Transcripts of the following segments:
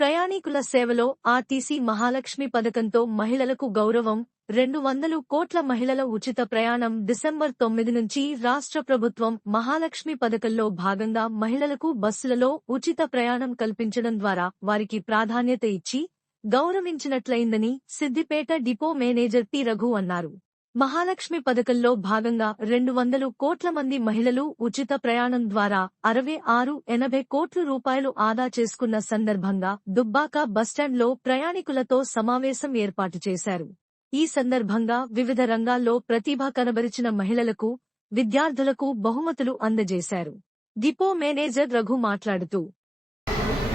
ప్రయాణికుల సేవలో ఆర్టీసీ మహాలక్ష్మి పథకంతో మహిళలకు గౌరవం రెండు వందలు కోట్ల మహిళల ఉచిత ప్రయాణం డిసెంబర్ తొమ్మిది నుంచి రాష్ట్ర ప్రభుత్వం మహాలక్ష్మి పథకంలో భాగంగా మహిళలకు బస్సులలో ఉచిత ప్రయాణం కల్పించడం ద్వారా వారికి ప్రాధాన్యత ఇచ్చి గౌరవించినట్లయిందని Siddipet depot manager T Raghu అన్నారు. మహాలక్ష్మి పథకంలో భాగంగా రెండు వందలు కోట్ల మంది మహిళలు ఉచిత ప్రయాణం ద్వారా అరవై ఆరు ఎనభై కోట్ల రూపాయలు ఆదా చేసుకున్న సందర్భంగా దుబ్బాక బస్టాండ్లో ప్రయాణికులతో సమావేశం ఏర్పాటు చేశారు. ఈ సందర్భంగా వివిధ రంగాల్లో ప్రతిభ కనబరిచిన మహిళలకు విద్యార్థులకు బహుమతులు అందజేశారు. డిపో మేనేజర్ రఘు మాట్లాడుతూ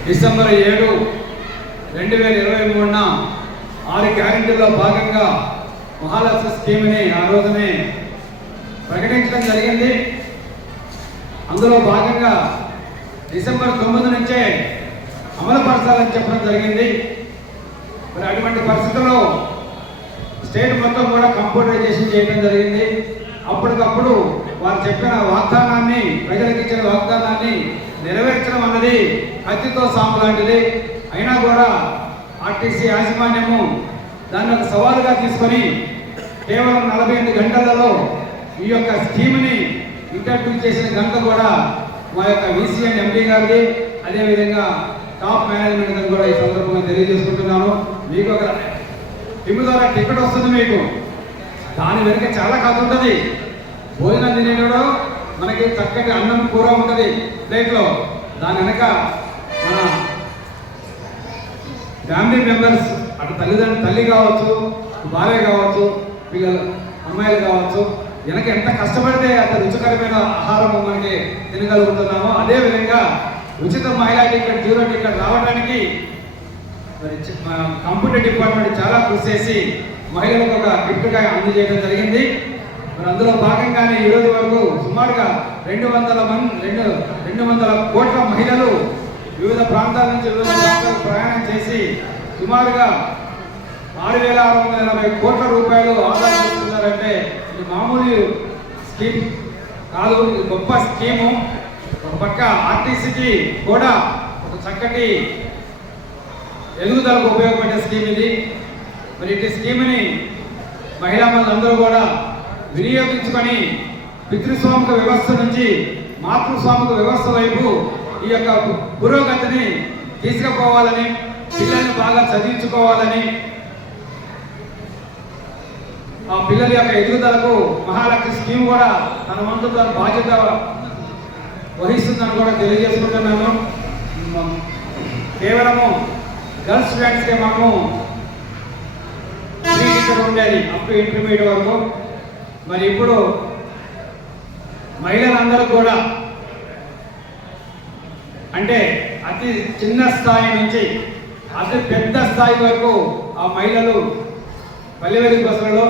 డిసెంబర్ ఏడు రెండు వేల ఇరవై మూడున ఆరు భాగంగా మహాలక్ష్మి స్కీమ్ని ఆ రోజునే ప్రకటించడం జరిగింది. అందులో భాగంగా డిసెంబర్ తొమ్మిది నుంచే అమలు పరచాలని చెప్పడం జరిగింది. మరి అటువంటి పరిస్థితుల్లో స్టేట్ మొత్తం కూడా కంప్యూటరైజేషన్ చేయడం జరిగింది. అప్పటికప్పుడు వారు చెప్పిన వాగ్దానాన్ని ప్రజలకు ఇచ్చిన వాగ్దానాన్ని నెరవేర్చడం అన్నది కత్తితో సాము లాంటిది. అయినా కూడా ఆర్టీసీ యాజమాన్యము దాన్ని ఒక సవాలుగా తీసుకొని కేవలం నలభై ఎనిమిది గంటలలో ఈ యొక్క స్కీమ్ని ఇంటర్వ్యూ చేసిన గంట కూడా మా యొక్క విసిఎన్ ఎంపీ గారిది. అదేవిధంగా టాప్ మేనేజ్మెంట్ అని కూడా ఈ సందర్భంగా తెలియజేసుకుంటున్నాను. మీకు ఒక టిమ్ ద్వారా టికెట్ వస్తుంది మీకు. దాని వెనుక చాలా కథ ఉంటుంది. భోజనం తినేటప్పుడు మనకి చక్కటి అన్నం కూర ఉంటుంది ప్లేట్లో. దాని వెనక మన ఫ్యామిలీ మెంబర్స్ అటు తల్లిదండ్రులు తల్లి కావచ్చు భార్య కావచ్చు పిల్లలు అమ్మాయిలు కావచ్చు వెనక ఎంత కష్టపడితే అంత రుచికరమైన ఆహారం మనకి తినగలుగుతున్నామో అదే విధంగా ఉచిత మహిళా టికెట్ జీరో టికెట్ రావడానికి మరి కంప్యూటర్ డిపార్ట్మెంట్ చాలా కృషి చేసి మహిళలకు ఒక గిఫ్ట్గా అందజేయడం జరిగింది. మరి అందులో భాగంగానే ఈరోజు వరకు సుమారుగా రెండు వందల మంది రెండు రెండు వందల కోట్ల మహిళలు వివిధ ప్రాంతాల నుంచి వివిధ ప్రాంతాలకు ప్రయాణం చేసి సుమారుగా ఆరు వేల ఆరు వందల ఎనభై కోట్ల రూపాయలు ఆదా చేస్తున్నారంటే ఇది మామూలు స్కీమ్ కాదు ఇది గొప్ప స్కీము. ఒక పక్క ఆర్టీసీకి కూడా ఒక చక్కటి ఎదుగుదలకు ఉపయోగపడే స్కీమ్ ఇది. మరి ఇటు స్కీమ్ని మహిళా మందులందరూ కూడా వినియోగించుకొని పితృస్వామిక వ్యవస్థ నుంచి మాతృస్వామిక వ్యవస్థ వైపు ఈ యొక్క పురోగతిని తీసుకుపోవాలని పిల్లల్ని బాగా చదివించుకోవాలని ఆ పిల్లల యొక్క ఎదుగుదలకు మహాలక్ష్మి స్కీమ్ కూడా తన వంతు తన బాధ్యత వహిస్తుందని కూడా తెలియజేసుకుంటున్నాను. కేవలము గర్ల్స్ స్టూడెంట్స్కే మాకు ఫ్రీ ఉండేది అప్ ఇంటర్మీడియట్ వరకు. మరి ఇప్పుడు మహిళలందరూ కూడా అంటే అతి చిన్న స్థాయి నుంచి అతి పెద్ద స్థాయి వరకు ఆ మహిళలు పల్లెవేలి బస్సులలో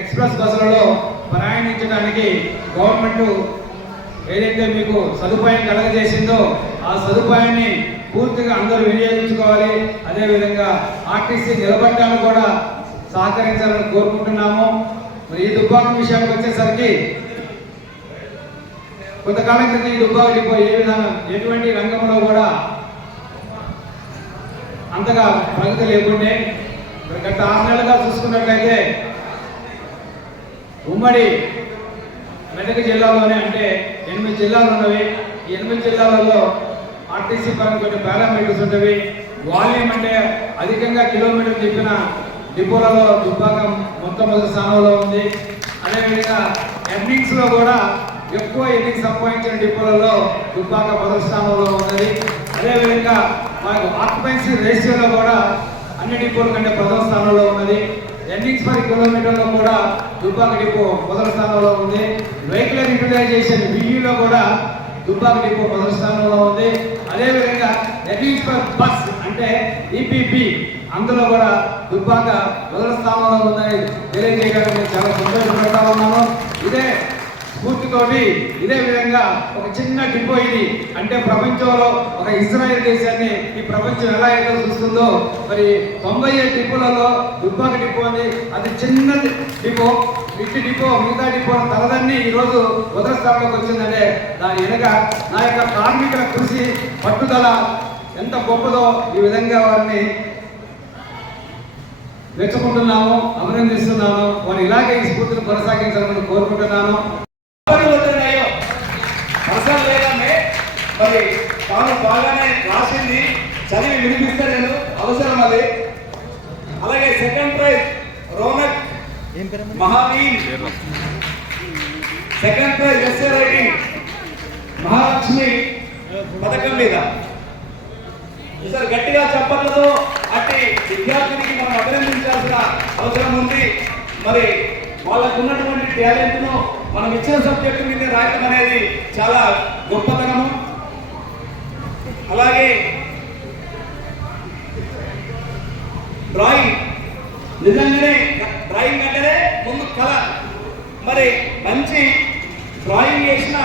ఎక్స్ప్రెస్ బస్సులలో ప్రయాణించడానికి గవర్నమెంట్ ఏదైతే మీకు సదుపాయం కలగజేసిందో ఆ సదుపాయాన్ని పూర్తిగా అందరూ వినియోగించుకోవాలి. అదేవిధంగా ఆర్టీసీ నిలబడటానికి కూడా సహకరించాలని కోరుకుంటున్నాము. మరి ఈ దుబ్బాక విషయానికి వచ్చేసరికి కొంతకాలం క్రితం ఈ దుబ్బాక ఏ విధానం ఎటువంటి రంగంలో కూడా అంతగా ప్రగతి లేకుంటే గత ఆరు నెలలుగా చూసుకున్నట్లయితే ఉమ్మడి మెదక్ జిల్లాలోనే అంటే ఎనిమిది జిల్లాలు ఉన్నవి. ఎనిమిది జిల్లాలలో ఆర్టీసీ పరంగా కొన్ని పారామీటర్స్ ఉంటవి వాల్యూమ్ అంటే అధికంగా కిలోమీటర్ చెప్పిన డిపోలలో దుబ్బాకం మొట్టమొదటి స్థానంలో ఉంది. అదేవిధంగా ఎర్నింగ్స్లో కూడా ఎక్కువ ఎర్నింగ్స్ సంపాదించిన డిపోలలో దుబ్బాక మొదటి స్థానంలో ఉన్నది. అదేవిధంగా మనకు ఆక్యుపెన్సీ రేషియోలో కూడా అన్ని డిపోల కంటే ప్రథమ స్థానంలో ఉన్నది. ఎర్నింగ్స్ పర్ కిలోమీటర్లో కూడా దుబ్బాక డిపో మొదటి స్థానంలో ఉంది. వెహికల్ యూటిలైజేషన్ విఈలో కూడా దుబ్బాక డిపో మొదటి స్థానంలో ఉంది. అదేవిధంగా ఎర్నింగ్స్ పర్ బస్ అంటే ఈపీపీ అందులో కూడా దుబ్బాక మొదటి స్థానంలో ఉందని తెలియజేయడానికి చాలా సంతోషపడతా ఉన్నాను ఇదే స్ఫూర్తితోటి ఇదే విధంగా ఒక చిన్న డిపో ఇది. అంటే ప్రపంచంలో ఒక ఇజ్రాయెల్ దేశాన్ని ఈ ప్రపంచం ఎలా అయితే చూస్తుందో మరి తొంభై ఏడు డిపోలలో దుబ్బాక డిపో ఉంది. అది చిన్న డిపో ఇట్టి డిపో మిగతా డిపో తలదన్ని ఈరోజు మొదటి స్థానంలోకి వచ్చిందంటే దాని వెనుక నా యొక్క కార్మికుల కృషి పట్టుదల ఎంత గొప్పదో ఈ విధంగా వారిని మెచ్చుకుంటున్నాము అభినందిస్తున్నాను. వారు ఇలాగే ఈ స్ఫూర్తిని కొనసాగించాలని కోరుకుంటున్నాను. మరి తాను బాగానే రాసింది చదివి వినిపిస్తా నేను అవసరం అది. అలాగే second prize Ronak Mahaveer. Second prize essay writing Mahalakshmi పథకం మీద. సార్ గట్టిగా చప్పట్లతో అట్టి విద్యార్థినికి మనం అభినందించాల్సిన అవసరం ఉంది. మరి వాళ్ళకు ఉన్నటువంటి టాలెంట్ను మనం ఇచ్చిన సబ్జెక్టు మీద రాయటం అనేది చాలా గొప్పతనము. అలాగే డ్రాయింగ్. నిజంగానే డ్రాయింగ్ అంటేనే ముందు కళ. మరి మంచి డ్రాయింగ్ చేసిన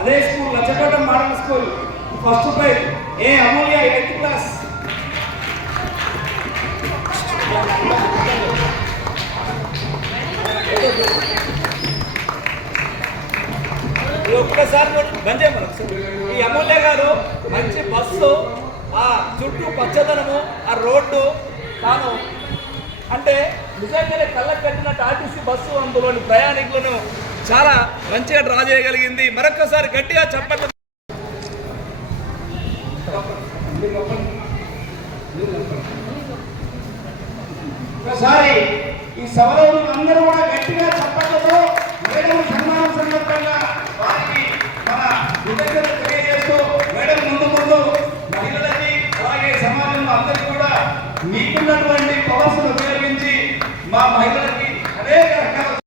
అదే school Lachchakota model school first prize A Amulya eighth class. ఈ ఒక్కసారి చూడండి, బంద్ మరి ఒకసారి. ఈ అమూల్య గారు మంచి బస్సు ఆ చుట్టూ పచ్చదనము ఆ రోడ్డు తాను అంటే నిజంగానే కళ్ళకు కట్టినట్టు ఆర్టీసీ బస్సు అందులోని ప్రయాణికులను చాలా మంచిగా డ్రా చేయగలిగింది మరొకసారి గట్టిగా చెప్పండి ఒకసారి ఈ సభలో అందరూ కూడా గట్టిగా